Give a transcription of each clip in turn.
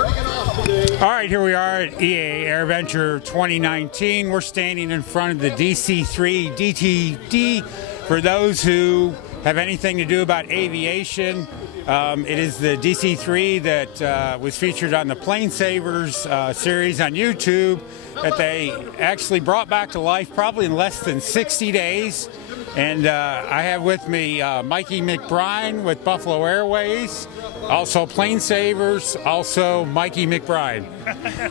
All right, here we are at EA AirVenture 2019. We're standing in front of the DC-3 DTD. For those who have anything to do about aviation, it is the DC-3 that was featured on the Plane Savers series on YouTube that they actually brought back to life probably in less than 60 days. And I have with me Mikey McBryan with Buffalo Airways, also Plane Savers, also Mikey McBryan,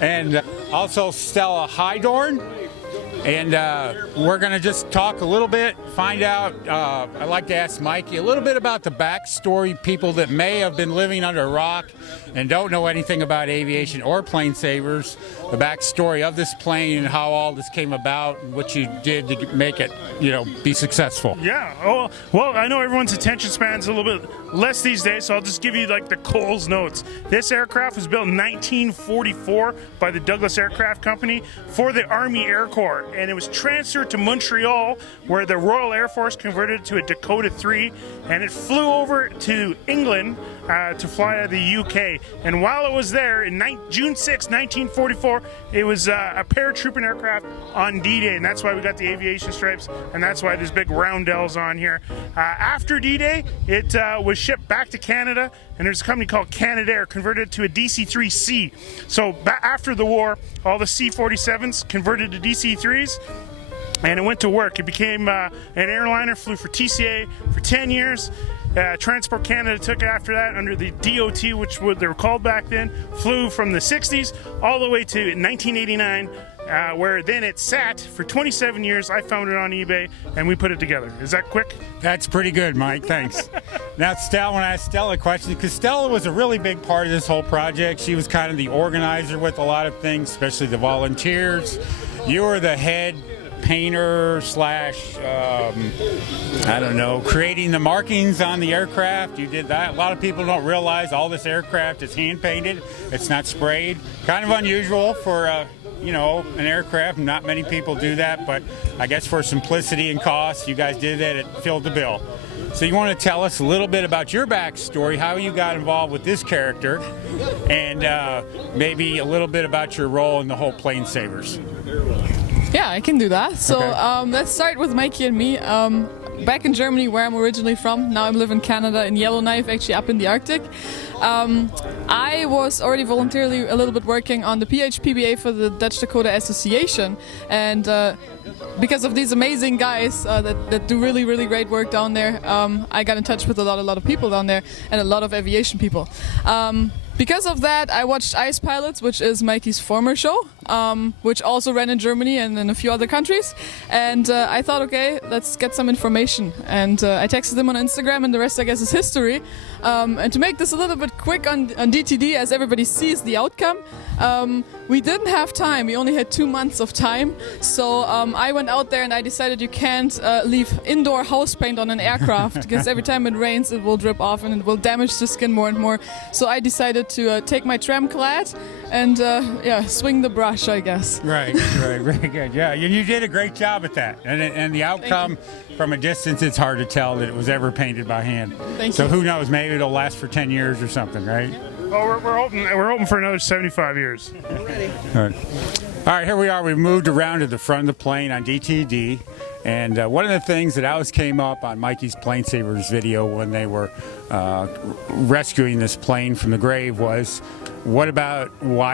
and also Stella Hydorn. And we're going to just talk a little bit, find out, I'd like to ask Mikey a little bit about the backstory, people that may have been living under a rock and don't know anything about aviation or Plane Savers, the backstory of this plane and how all this came about and what you did to make it, be successful. Yeah, oh, well, I know everyone's attention span's a little bit less these days, so I'll just give you like the Coles notes. This aircraft was built in 1944 by the Douglas Aircraft Company for the Army Air Corps, and it was transferred to Montreal, where the Royal Air Force converted it to a Dakota 3, and it flew over to England to fly out of the UK. And while it was there, in June 6, 1944, it was a paratrooping aircraft on D-Day, and that's why we got the aviation stripes, and that's why there's big roundels on here. After D-Day, it was shipped back to Canada, and there's a company called Canadair converted to a DC-3C. So after the war, all the C-47s converted to DC-3s, and it went to work. It became an airliner, flew for TCA for 10 years. Transport Canada took after that under the DOT, which they were called back then, flew from the 60s all the way to 1989, where then it sat for 27 years. I found it on eBay, and we put it together. Is that quick? That's pretty good, Mike. Thanks. Now, Stella, I want to ask Stella a question, because Stella was a really big part of this whole project. She was kind of the organizer with a lot of things, especially the volunteers. You were the head painter slash, creating the markings on the aircraft. You did that. A lot of people don't realize all this aircraft is hand painted. It's not sprayed. Kind of unusual for an aircraft. Not many people do that, but I guess for simplicity and cost, you guys did it. It filled the bill. So you want to tell us a little bit about your backstory, how you got involved with this character, and maybe a little bit about your role in the whole Plane Savers. Yeah, I can do that. So Okay. Let's start with Mikey and me. Back in Germany, where I'm originally from. Now I live in Canada, in Yellowknife, actually up in the Arctic. I was already voluntarily a little bit working on the PHPBA for the Dutch Dakota Association, and because of these amazing guys that do really, really great work down there, I got in touch with a lot of people down there and a lot of aviation people. Because of that, I watched Ice Pilots, which is Mikey's former show, which also ran in Germany and in a few other countries. And I thought, okay, let's get some information. And I texted him on Instagram, and the rest, I guess, is history. And to make this a little bit quick on DTD, as everybody sees the outcome, we didn't have time. We only had 2 months of time. So I went out there and I decided you can't leave indoor house paint on an aircraft, because every time it rains, it will drip off and it will damage the skin more and more. So I decided to take my tram clad and swing the brush, I guess. Right, very good. Yeah, you did a great job at that. And the outcome from a distance, it's hard to tell that it was ever painted by hand. Thank so you. Who knows, maybe it'll last for 10 years or something, right? Oh, we're hoping for another 75 years. All right, here we are. We've moved around to the front of the plane on DTD. And one of the things that always came up on Mikey's Plane Savers video when they were rescuing this plane from the grave was, why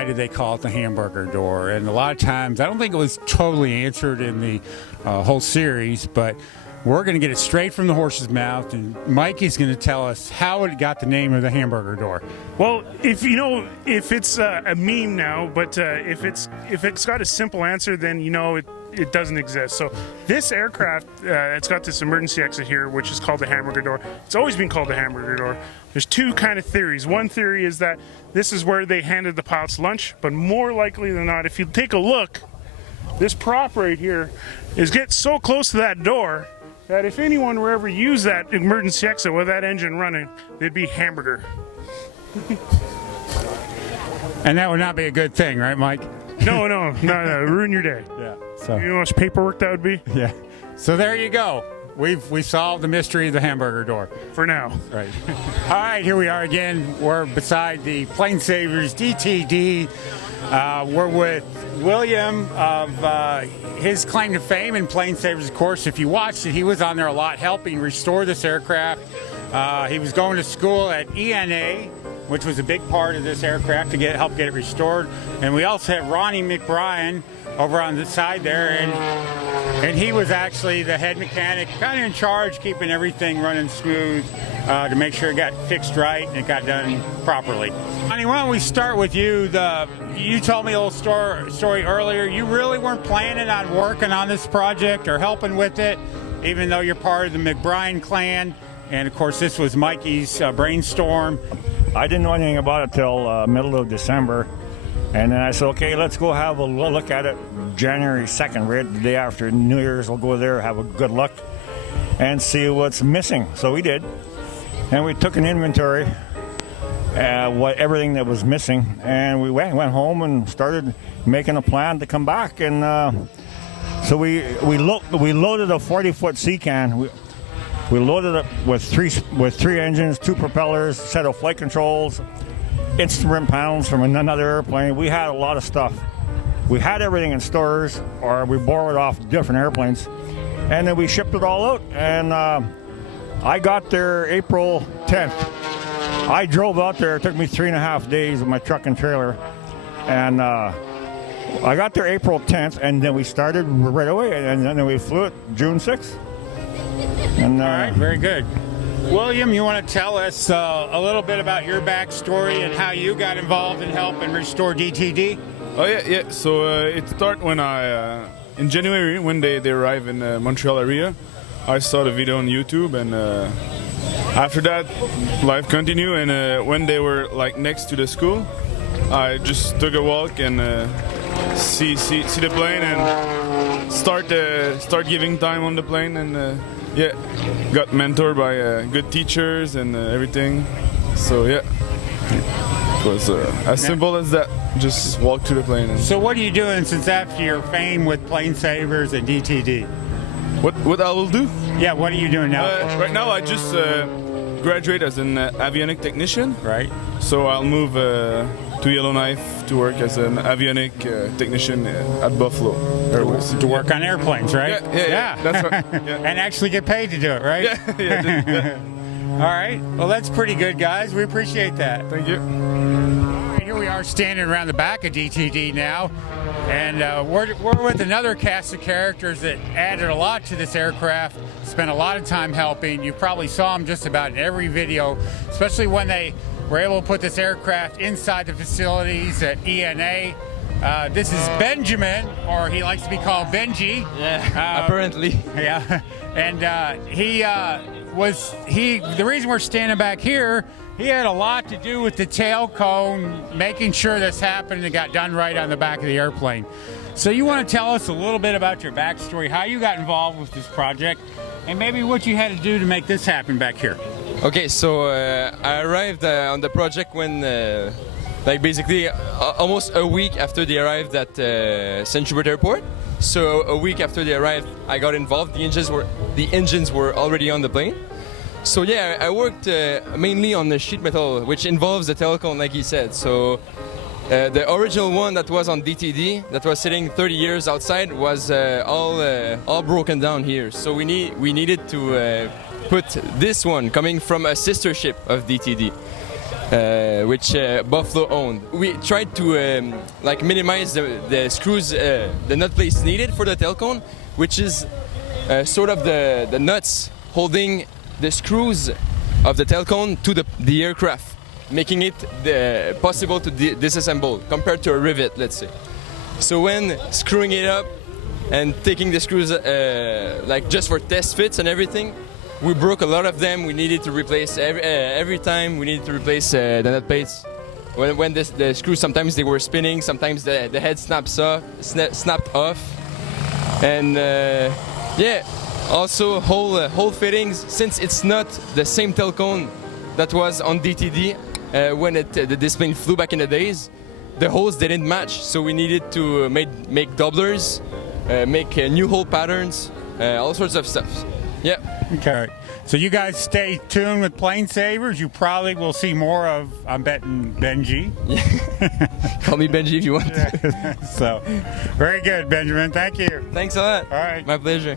did they call it the Hamburger Door? And a lot of times, I don't think it was totally answered in the whole series, but we're going to get it straight from the horse's mouth, and Mikey's going to tell us how it got the name of the Hamburger Door. Well, if it's a meme now, but if it's got a simple answer, then it doesn't exist. So this aircraft, it's got this emergency exit here, which is called the Hamburger Door. It's always been called the Hamburger Door. There's two kind of theories. One theory is that this is where they handed the pilots lunch, but more likely than not, if you take a look, this prop right here gets so close to that door that if anyone were ever use that emergency exit with that engine running, they'd be hamburger. And that would not be a good thing, right, Mike? No, ruin your day. Yeah. So. You know how much paperwork that would be? Yeah. So there you go. we solved the mystery of the Hamburger Door. For now. Right. All right, here we are again. We're beside the Plane Savers DTD. We're with William of his claim to fame in Plane Savers. Of course, if you watched it, he was on there a lot helping restore this aircraft. He was going to school at ENA, which was a big part of this aircraft to help get it restored. And we also had Mikey McBryan over on the side there, and he was actually the head mechanic, kind of in charge, keeping everything running smooth to make sure it got fixed right and it got done properly. Ronnie, why don't we start with you? You told me a little story earlier. You really weren't planning on working on this project or helping with it, even though you're part of the McBryan clan. And of course, this was Mikey's brainstorm. I didn't know anything about it till middle of December. And then I said, okay, let's go have a look at it January 2nd, right the day after New Year's. We'll go there, have a good look, and see what's missing. So we did. And we took an inventory, everything that was missing, and we went home and started making a plan to come back. And so we loaded a 40-foot Sea-Can. We loaded it with three engines, 2 propellers, set of flight controls, instrument panels from another airplane. We had a lot of stuff. We had everything in stores, or we borrowed off different airplanes, and then we shipped it all out. And I got there April 10th. I drove out there. It took me 3.5 days with my truck and trailer, and I got there April 10th, and then we started right away, and then we flew it June 6th. And, all right, very good. William, you want to tell us a little bit about your backstory and how you got involved in helping restore DTD? Oh yeah. So it started when in January when they arrived in Montreal area. I saw the video on YouTube, and after that, life continued. And when they were like next to the school, I just took a walk and see the plane and start giving time on the plane and. Yeah, got mentored by good teachers and everything. So yeah, it was as simple as that. Just walk to the plane. So what are you doing since after your fame with Plane Savers and DTD? What I will do? Yeah, what are you doing now? Right now I just graduate as an avionic technician. Right. So I'll move to Yellowknife to work as an avionic technician at Buffalo Airways. To work on airplanes, right? Yeah. That's right. Yeah. And actually get paid to do it, right? Yeah. All right. Well, that's pretty good, guys. We appreciate that. Thank you. All right, here we are standing around the back of DTD now, and we're with another cast of characters that added a lot to this aircraft, spent a lot of time helping. You probably saw them just about in every video, especially when they were able to put this aircraft inside the facilities at ENA. This is Benjamin, or he likes to be called Benji. Yeah, apparently. Yeah, and the reason we're standing back here, he had a lot to do with the tail cone, making sure this happened and got done right on the back of the airplane. So you want to tell us a little bit about your backstory, how you got involved with this project, and maybe what you had to do to make this happen back here. Okay, so I arrived on the project when, basically almost a week after they arrived at St. Hubert Airport. So a week after they arrived, I got involved. The engines were already on the plane. So yeah, I worked mainly on the sheet metal, which involves the tail cone, like he said. So the original one that was on DTD, that was sitting 30 years outside, was all broken down here. So we needed to put this one coming from a sister ship of DTD, which Buffalo owned. We tried to minimize the screws, the nut plates needed for the tail cone, which is sort of the nuts holding the screws of the tail cone to the aircraft, making it possible to disassemble compared to a rivet, let's say. So when screwing it up and taking the screws just for test fits and everything, we broke a lot of them. We needed to replace every time. We needed to replace the nut plates. When the screws, sometimes they were spinning, sometimes the head snapped off, and also hole fittings. Since it's not the same tail cone that was on DTD when this plane flew back in the days, the holes didn't match. So we needed to make doublers, make new hole patterns, all sorts of stuff. Yeah. Okay. So you guys stay tuned with Plane Savers. You probably will see more of, I'm betting, Benji. Call me Benji if you want. So, very good, Benjamin. Thank you. Thanks a lot. All right. My pleasure.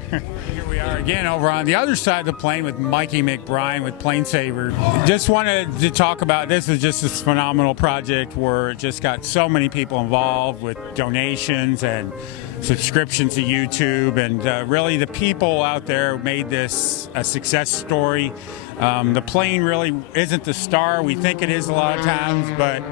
Here we are again over on the other side of the plane with Mikey McBryan with Plane Savers. Just wanted to talk about, this is just this phenomenal project where it just got so many people involved with donations and subscriptions to YouTube, and really the people out there made this a success story. The plane really isn't the star. We think it is a lot of times, but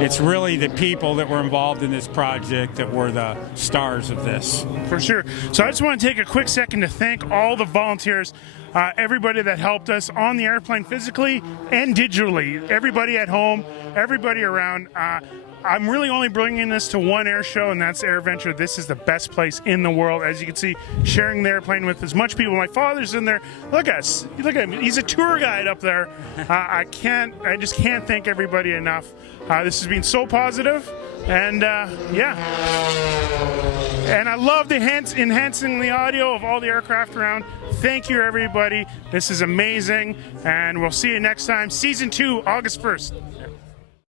it's really the people that were involved in this project that were the stars of this. For sure. So I just want to take a quick second to thank all the volunteers, everybody that helped us on the airplane physically and digitally, everybody at home, everybody around. I'm really only bringing this to one air show, and that's AirVenture. This is the best place in the world. As you can see, sharing the airplane with as much people. My father's in there. Look at us. Look at him. He's a tour guide up there. I just can't thank everybody enough. This has been so positive, and yeah. And I love the enhancing the audio of all the aircraft around. Thank you, everybody. This is amazing, and we'll see you next time. Season 2, August 1st.